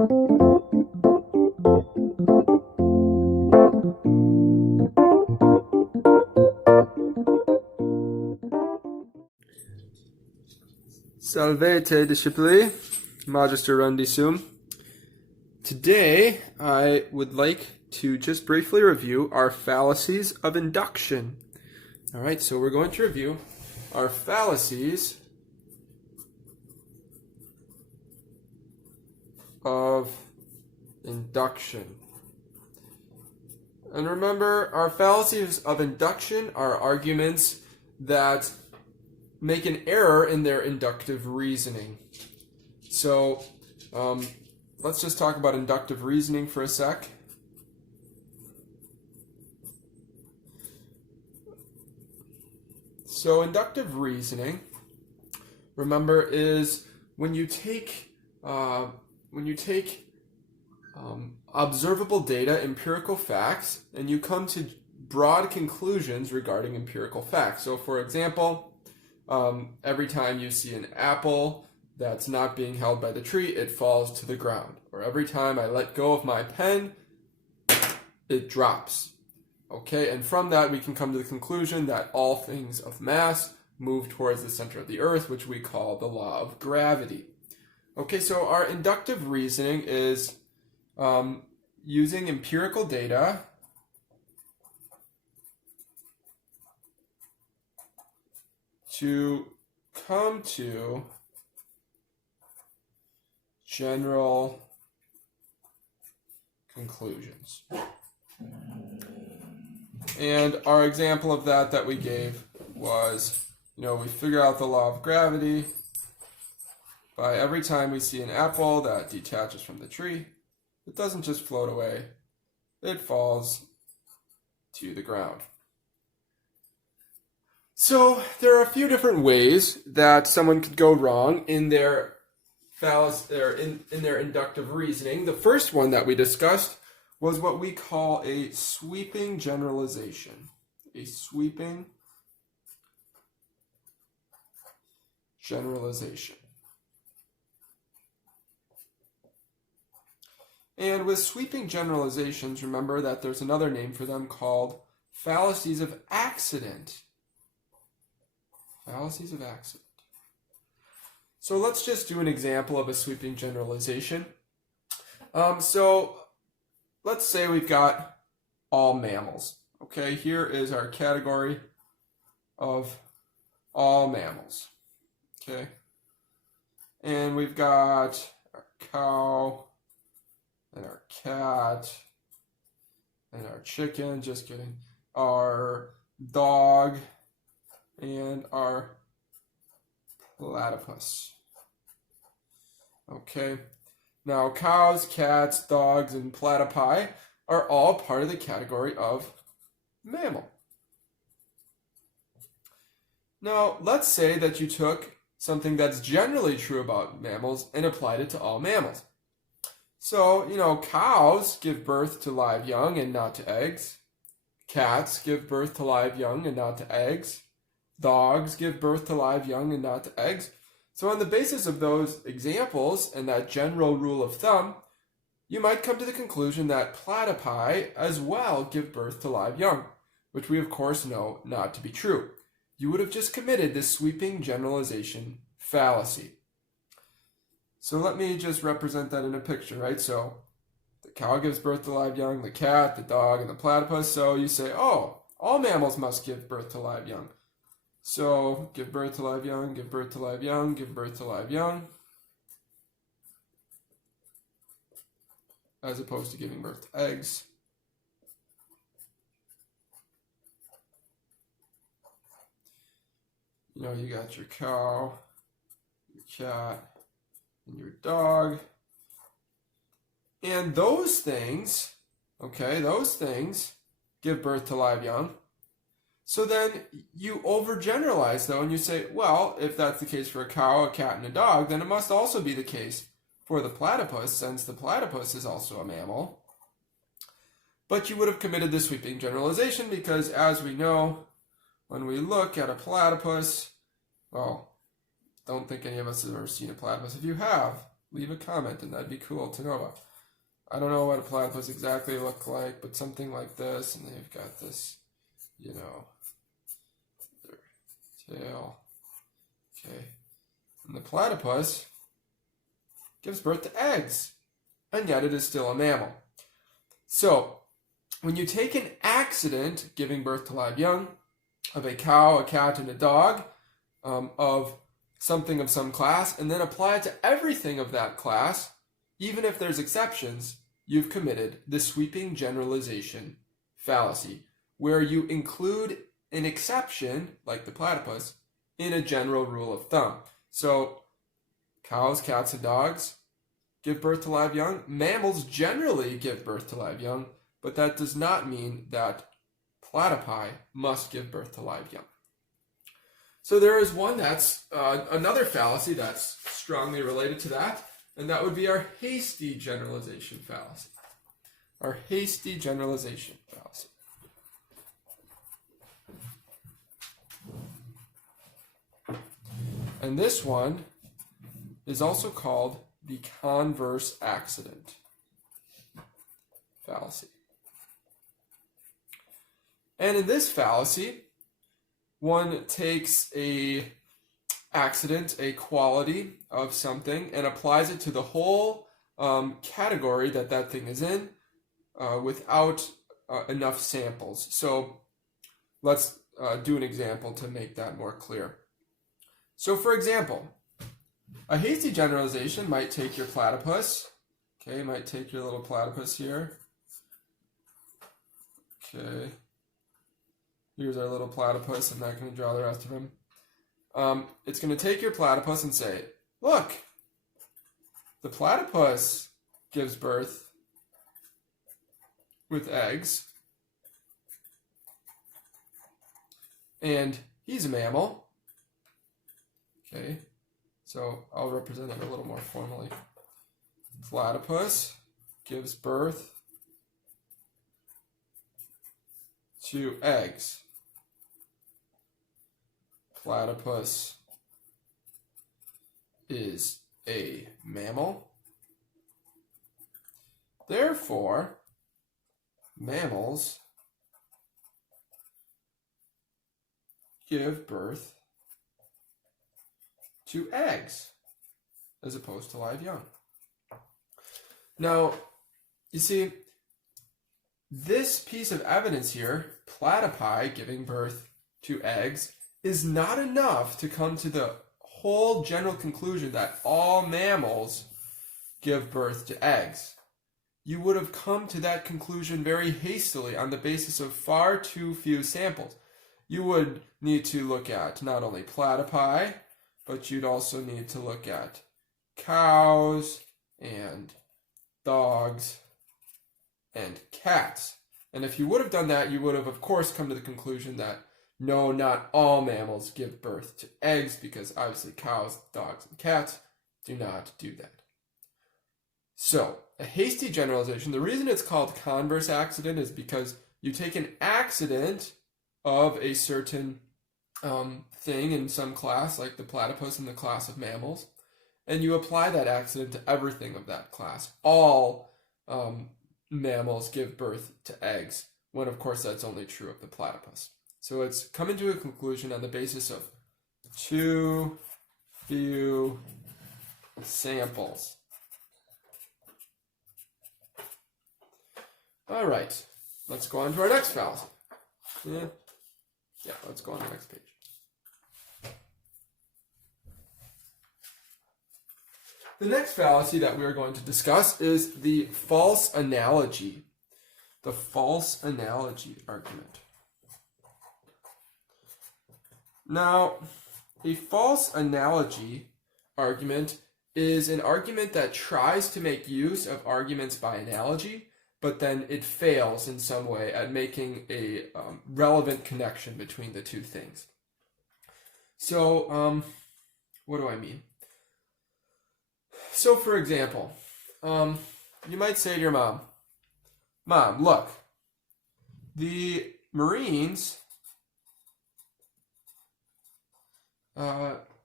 Salvete discipli, Magister Runde sum. Today, I would like to just briefly review our fallacies of induction. All right, so we're going to review our fallacies of induction. And remember, our fallacies of induction are arguments that make an error in their inductive reasoning. So let's just talk about inductive reasoning for a sec. So inductive reasoning, remember, is when you take observable data, empirical facts, and you come to broad conclusions regarding empirical facts. So for example, every time you see an apple that's not being held by the tree, it falls to the ground. Or every time I let go of my pen, it drops. Okay, and from that we can come to the conclusion that all things of mass move towards the center of the earth, which we call the law of gravity. Okay, so our inductive reasoning is using empirical data to come to general conclusions. And our example of that we gave was, we figure out the law of gravity by every time we see an apple that detaches from the tree, it doesn't just float away, it falls to the ground. So there are a few different ways that someone could go wrong in their in their inductive reasoning. The first one that we discussed was what we call a sweeping generalization. A sweeping generalization. And with sweeping generalizations, remember that there's another name for them called fallacies of accident. Fallacies of accident. So let's just do an example of a sweeping generalization. So let's say we've got all mammals. Okay, here is our category of all mammals. Okay, and we've got our cow and our cat and our chicken, just kidding, our dog and our platypus. Okay, now cows, cats, dogs, and platypi are all part of the category of mammal. Now, let's say that you took something that's generally true about mammals and applied it to all mammals. So, cows give birth to live young and not to eggs. Cats give birth to live young and not to eggs. Dogs give birth to live young and not to eggs. So on the basis of those examples and that general rule of thumb, you might come to the conclusion that platypi as well give birth to live young, which we of course know not to be true. You would have just committed this sweeping generalization fallacy. So let me just represent that in a picture, right? So the cow gives birth to live young, the cat, the dog, and the platypus. So you say, oh, all mammals must give birth to live young. So give birth to live young, give birth to live young, give birth to live young, as opposed to giving birth to eggs. You got your cow, your cat, and your dog. And those things, give birth to live young. So then you overgeneralize, though, and you say, well, if that's the case for a cow, a cat, and a dog, then it must also be the case for the platypus, since the platypus is also a mammal. But you would have committed the sweeping generalization because, as we know, when we look at a platypus, well, don't think any of us have ever seen a platypus. If you have, leave a comment, and that'd be cool to know about. I don't know what a platypus exactly look like, but something like this, and they've got this, you know, their tail. Okay. And the platypus gives birth to eggs, and yet it is still a mammal. So, when you take an accident giving birth to live young of a cow, a cat, and a dog, of something of some class, and then apply it to everything of that class, even if there's exceptions, you've committed the sweeping generalization fallacy, where you include an exception, like the platypus, in a general rule of thumb. So, cows, cats, and dogs give birth to live young. Mammals generally give birth to live young, but that does not mean that platypi must give birth to live young. So there is one that's another fallacy that's strongly related to that, and that would be our hasty generalization fallacy. Our hasty generalization fallacy. And this one is also called the converse accident fallacy. And in this fallacy, one takes a accident, a quality of something, and applies it to the whole category that that thing is in without enough samples. So let's do an example to make that more clear. So for example, a hasty generalization might take your platypus. Okay, might take your little platypus here. Okay. Here's our little platypus. I'm not going to draw the rest of him. It's going to take your platypus and say, look, the platypus gives birth with eggs, and he's a mammal. Okay, so I'll represent it a little more formally. Platypus gives birth to eggs. Platypus is a mammal. Therefore, mammals give birth to eggs as opposed to live young. Now, you see, this piece of evidence here, platypi giving birth to eggs, is not enough to come to the whole general conclusion that all mammals give birth to eggs. You would have come to that conclusion very hastily on the basis of far too few samples. You would need to look at not only platypi, but you'd also need to look at cows and dogs and cats. And if you would have done that, you would have, of course, come to the conclusion that no, not all mammals give birth to eggs, because obviously cows, dogs, and cats do not do that. So, a hasty generalization, the reason it's called converse accident is because you take an accident of a certain thing in some class, like the platypus in the class of mammals, and you apply that accident to everything of that class. All mammals give birth to eggs, when of course that's only true of the platypus. So it's coming to a conclusion on the basis of too few samples. All right, let's go on to our next fallacy. Yeah, let's go on to the next page. The next fallacy that we are going to discuss is the false analogy. The false analogy argument. Now, a false analogy argument is an argument that tries to make use of arguments by analogy, but then it fails in some way at making a relevant connection between the two things. So, what do I mean? So, for example, you might say to your mom, Mom, look, the Marines,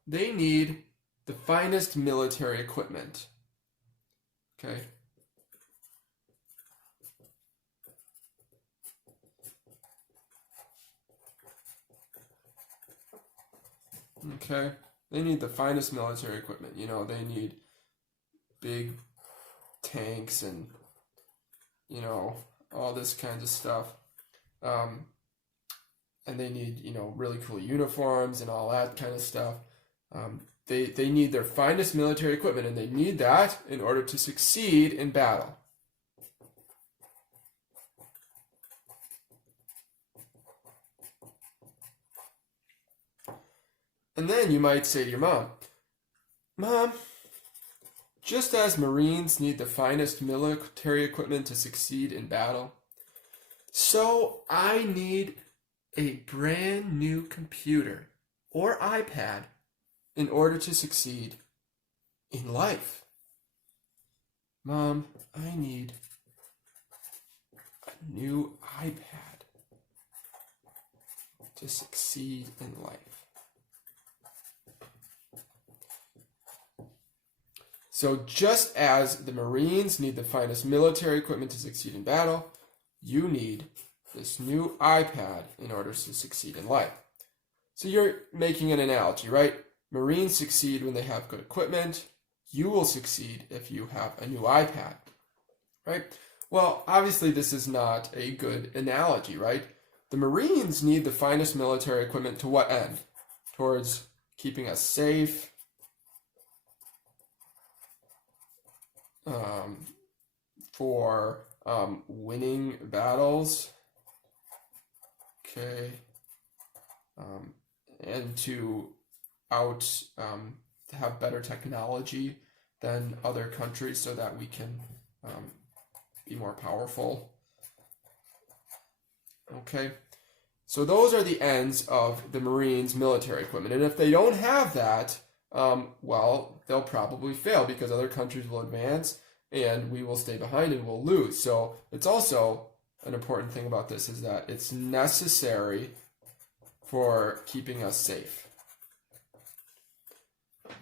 they need the finest military equipment Okay. Okay. They need the finest military equipment. You know, they need big tanks and, you know, all this kinds of stuff. And they need, you know, really cool uniforms and all that kind of stuff. They need their finest military equipment, and they need that in order to succeed in battle. And then you might say to your mom, Mom, just as Marines need the finest military equipment to succeed in battle, so I need a brand new computer or iPad in order to succeed in life. Mom, I need a new iPad to succeed in life. So just as the Marines need the finest military equipment to succeed in battle, you need this new iPad in order to succeed in life. So you're making an analogy, right? Marines succeed when they have good equipment. You will succeed if you have a new iPad, right? Well, obviously this is not a good analogy, right? The Marines need the finest military equipment to what end? Towards keeping us safe, for winning battles, okay, and to have better technology than other countries so that we can be more powerful. Okay, so those are the ends of the Marines' military equipment, and if they don't have that, well, they'll probably fail because other countries will advance and we will stay behind and we'll lose. So it's also an important thing about this is that it's necessary for keeping us safe.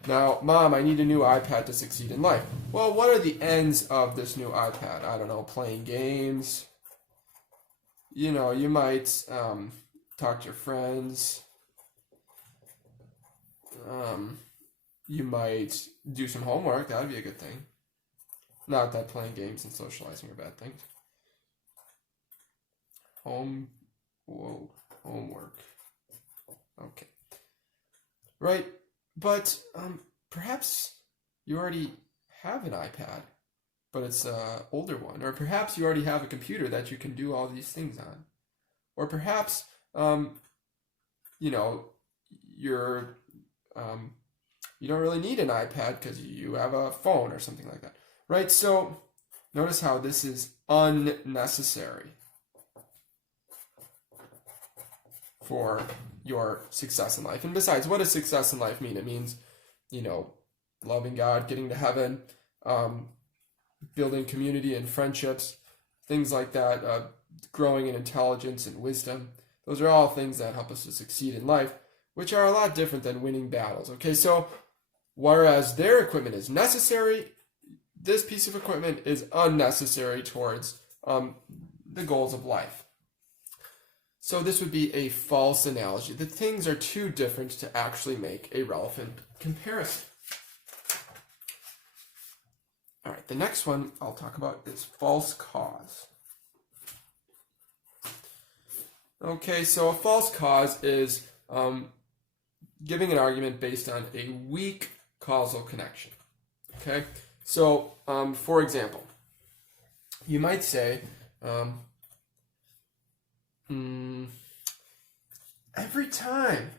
Now, Mom, I need a new iPad to succeed in life. Well, what are the ends of this new iPad? I don't know, playing games. You know, you might talk to your friends. You might do some homework. That would be a good thing. Not that playing games and socializing are bad things. Homework. Okay. Right, but perhaps you already have an iPad, but it's an older one. Or perhaps you already have a computer that you can do all these things on. Or perhaps, you know, you don't really need an iPad because you have a phone or something like that. Right, so notice how this is unnecessary for your success in life. And besides, what does success in life mean? It means, you know, loving God, getting to heaven, building community and friendships, things like that, growing in intelligence and wisdom. Those are all things that help us to succeed in life, which are a lot different than winning battles. Okay, so whereas their equipment is necessary, this piece of equipment is unnecessary towards the goals of life. So this would be a false analogy. The things are too different to actually make a relevant comparison. All right, the next one I'll talk about is false cause. Okay, so a false cause is giving an argument based on a weak causal connection. Okay, so for example, you might say, every time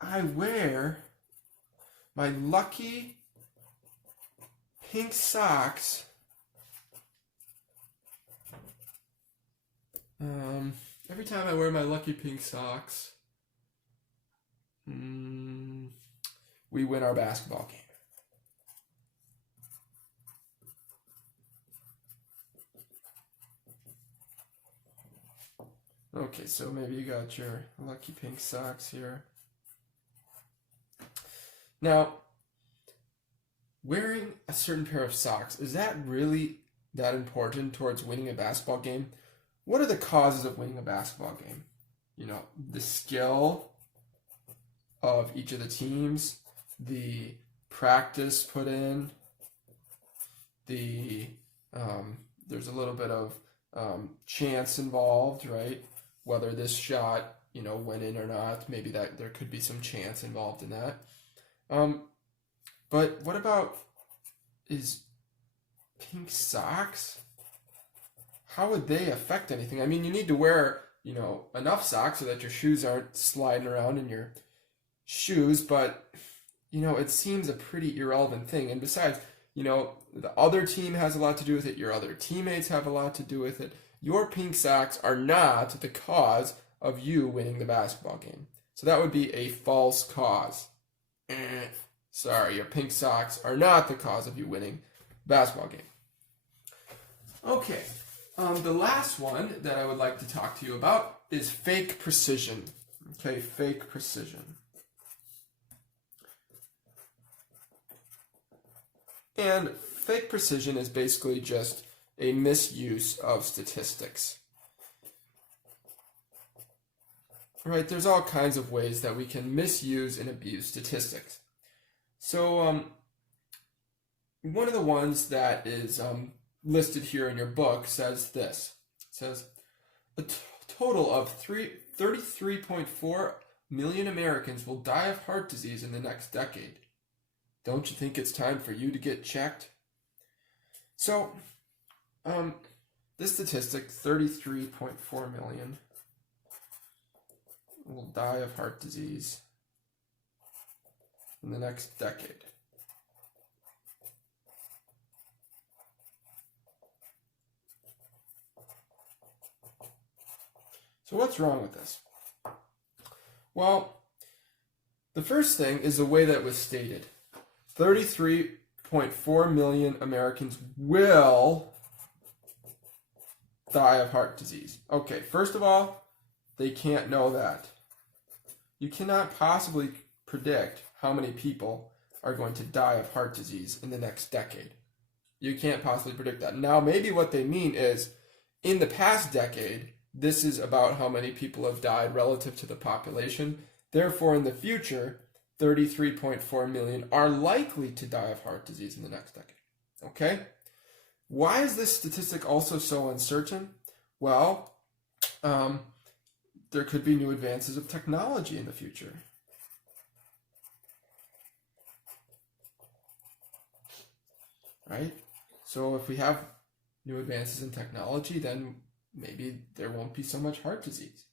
I wear my lucky pink socks, every time I wear my lucky pink socks, we win our basketball game. Okay, so maybe you got your lucky pink socks here. Now, wearing a certain pair of socks, is that really that important towards winning a basketball game? What are the causes of winning a basketball game? The skill of each of the teams, the practice put in, there's a little bit of chance involved, right? Whether this shot, went in or not, maybe that there could be some chance involved in that. But what about, is pink socks? How would they affect anything? I mean, you need to wear, enough socks so that your shoes aren't sliding around in your shoes, but, it seems a pretty irrelevant thing. And besides, the other team has a lot to do with it. Your other teammates have a lot to do with it. Your pink socks are not the cause of you winning the basketball game. So that would be a false cause. Sorry, your pink socks are not the cause of you winning the basketball game. Okay, the last one that I would like to talk to you about is fake precision. Okay, fake precision. And fake precision is basically just a misuse of statistics. Right, there's all kinds of ways that we can misuse and abuse statistics. So one of the ones that is listed here in your book says this. It says, a total of 33.4 million Americans will die of heart disease in the next decade. Don't you think it's time for you to get checked? So, this statistic, 33.4 million, will die of heart disease in the next decade. So what's wrong with this? Well, the first thing is the way that it was stated. 33.4 million Americans will die of heart disease. Okay, first of all, they can't know that. You cannot possibly predict how many people are going to die of heart disease in the next decade. You can't possibly predict that. Now, maybe what they mean is, in the past decade, this is about how many people have died relative to the population. Therefore, in the future, 33.4 million are likely to die of heart disease in the next decade. Okay? Why is this statistic also so uncertain? Well, there could be new advances of technology in the future. Right? So if we have new advances in technology, then maybe there won't be so much heart disease.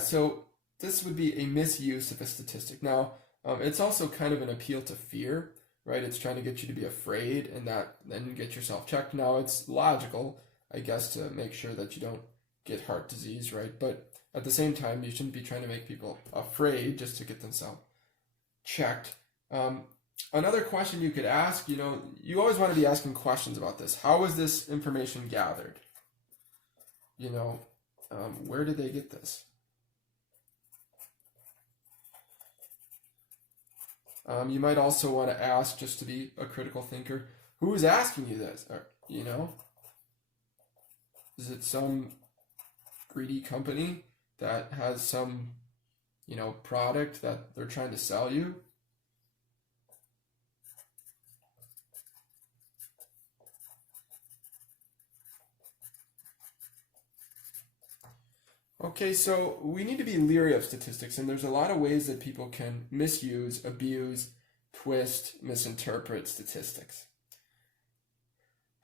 So this would be a misuse of a statistic. Now, it's also kind of an appeal to fear, right? It's trying to get you to be afraid and then get yourself checked. Now, it's logical, I guess, to make sure that you don't get heart disease, right? But at the same time, you shouldn't be trying to make people afraid just to get themselves checked. Another question you could ask, you always want to be asking questions about this. How was this information gathered? Where did they get this? You might also want to ask, just to be a critical thinker, who is asking you this? Or, is it some greedy company that has some, product that they're trying to sell you? Okay, so we need to be leery of statistics, and there's a lot of ways that people can misuse, abuse, twist, misinterpret statistics.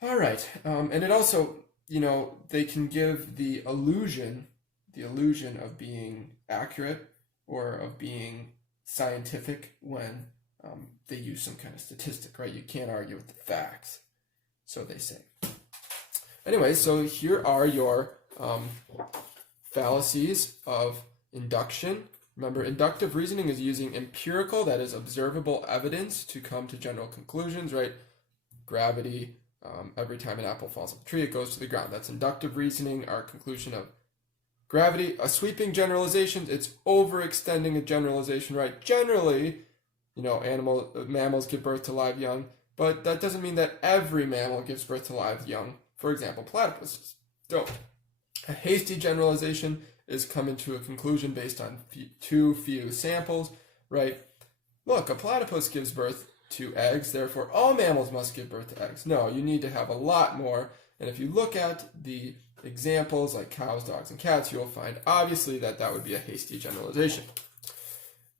All right, and it also, they can give the illusion of being accurate or of being scientific when they use some kind of statistic, right? You can't argue with the facts, so they say. Anyway, so here are your fallacies of induction. Remember, inductive reasoning is using empirical, that is observable evidence, to come to general conclusions, right? Gravity, every time an apple falls off a tree, it goes to the ground. That's inductive reasoning, our conclusion of gravity. A sweeping generalization, it's overextending a generalization, right? Generally, mammals give birth to live young, but that doesn't mean that every mammal gives birth to live young. For example, platypuses don't. A hasty generalization is coming to a conclusion based on too few samples, right? Look, a platypus gives birth to eggs, therefore all mammals must give birth to eggs. No, you need to have a lot more. And if you look at the examples like cows, dogs, and cats, you'll find obviously that would be a hasty generalization.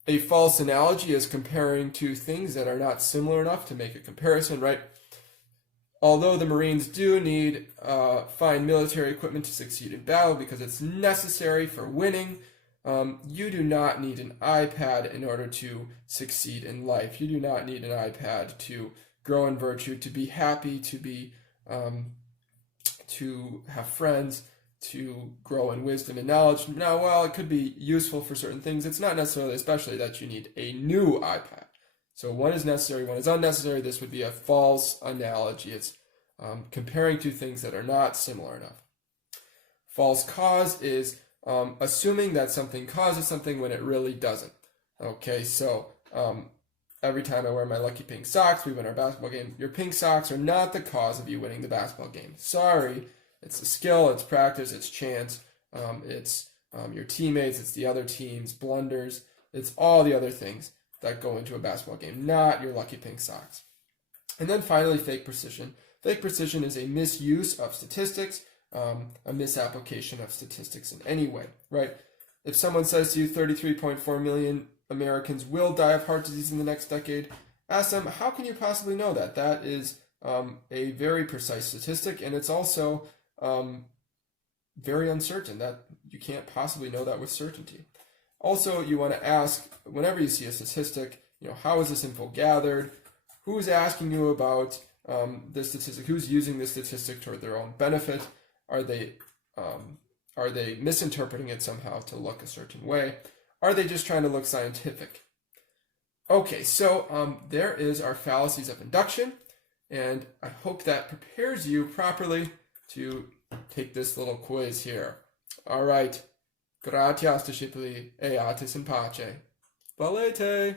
A false analogy is comparing two things that are not similar enough to make a comparison, right? Although the Marines do need fine military equipment to succeed in battle because it's necessary for winning, you do not need an iPad in order to succeed in life. You do not need an iPad to grow in virtue, to be happy, to have friends, to grow in wisdom and knowledge. Now, while it could be useful for certain things, it's not necessarily especially that you need a new iPad. So one is necessary, one is unnecessary. This would be a false analogy. It's comparing two things that are not similar enough. False cause is assuming that something causes something when it really doesn't. Okay, so every time I wear my lucky pink socks, we win our basketball game. Your pink socks are not the cause of you winning the basketball game. Sorry, it's the skill, it's practice, it's chance, it's your teammates, it's the other team's blunders, it's all the other things that go into a basketball game, not your lucky pink socks. And then finally, fake precision. Fake precision is a misuse of statistics, a misapplication of statistics in any way, right? If someone says to you 33.4 million Americans will die of heart disease in the next decade, ask them, how can you possibly know that? That is a very precise statistic, and it's also very uncertain. That you can't possibly know that with certainty. Also, you want to ask, whenever you see a statistic, how is this info gathered? Who's asking you about this statistic? Who's using this statistic toward their own benefit? Are they misinterpreting it somehow to look a certain way? Are they just trying to look scientific? Okay, so there is our fallacies of induction, and I hope that prepares you properly to take this little quiz here. All right. Gratias discipli eatis in pace. Valete!